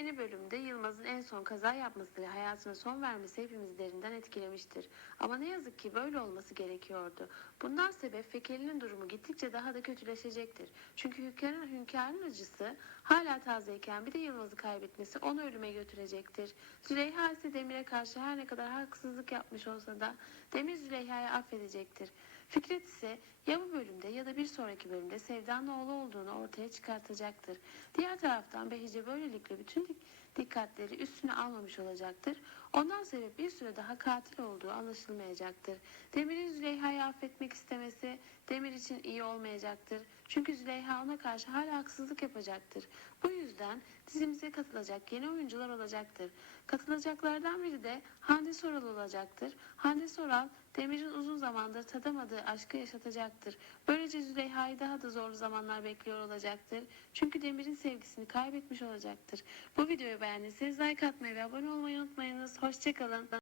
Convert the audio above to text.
yeni bölümde en son kaza yapması ve hayatına son vermesi hepimizi derinden etkilemiştir. Ama ne yazık ki böyle olması gerekiyordu. Bundan sebep Fekeli'nin durumu gittikçe daha da kötüleşecektir. Çünkü hünkârın, hünkârın acısı hala tazeyken bir de Yılmaz'ı kaybetmesi onu ölüme götürecektir. Züleyha ise Demir'e karşı her ne kadar haksızlık yapmış olsa da Demir Züleyha'yı affedecektir. Fikret ise ya bu bölümde ya da bir sonraki bölümde Sevda'nın oğlu olduğunu ortaya çıkartacaktır. Diğer taraftan Behice böylelikle bütün dik- dikkatleri üstüne almamış olacaktır. Ondan sebep bir süre daha katil olduğu anlaşılmayacaktır. Demir'in Züleyha'yı affetmek istemesi Demir için iyi olmayacaktır. Çünkü Züleyha ona karşı hala haksızlık yapacaktır. Bu yüzden dizimize katılacak yeni oyuncular olacaktır. Katılacaklardan biri de Hande Soral olacaktır. Hande Soral Demir'in uzun zamandır tadamadığı aşkı yaşatacaktır. Böylece Züleyha'yı daha da zorlu zamanlar bekliyor olacaktır. Çünkü Demir'in sevgisini kaybetmiş olacaktır. Bu videoyu beğendiyseniz like atmayı ve abone olmayı unutmayınız. Hoşçakalın.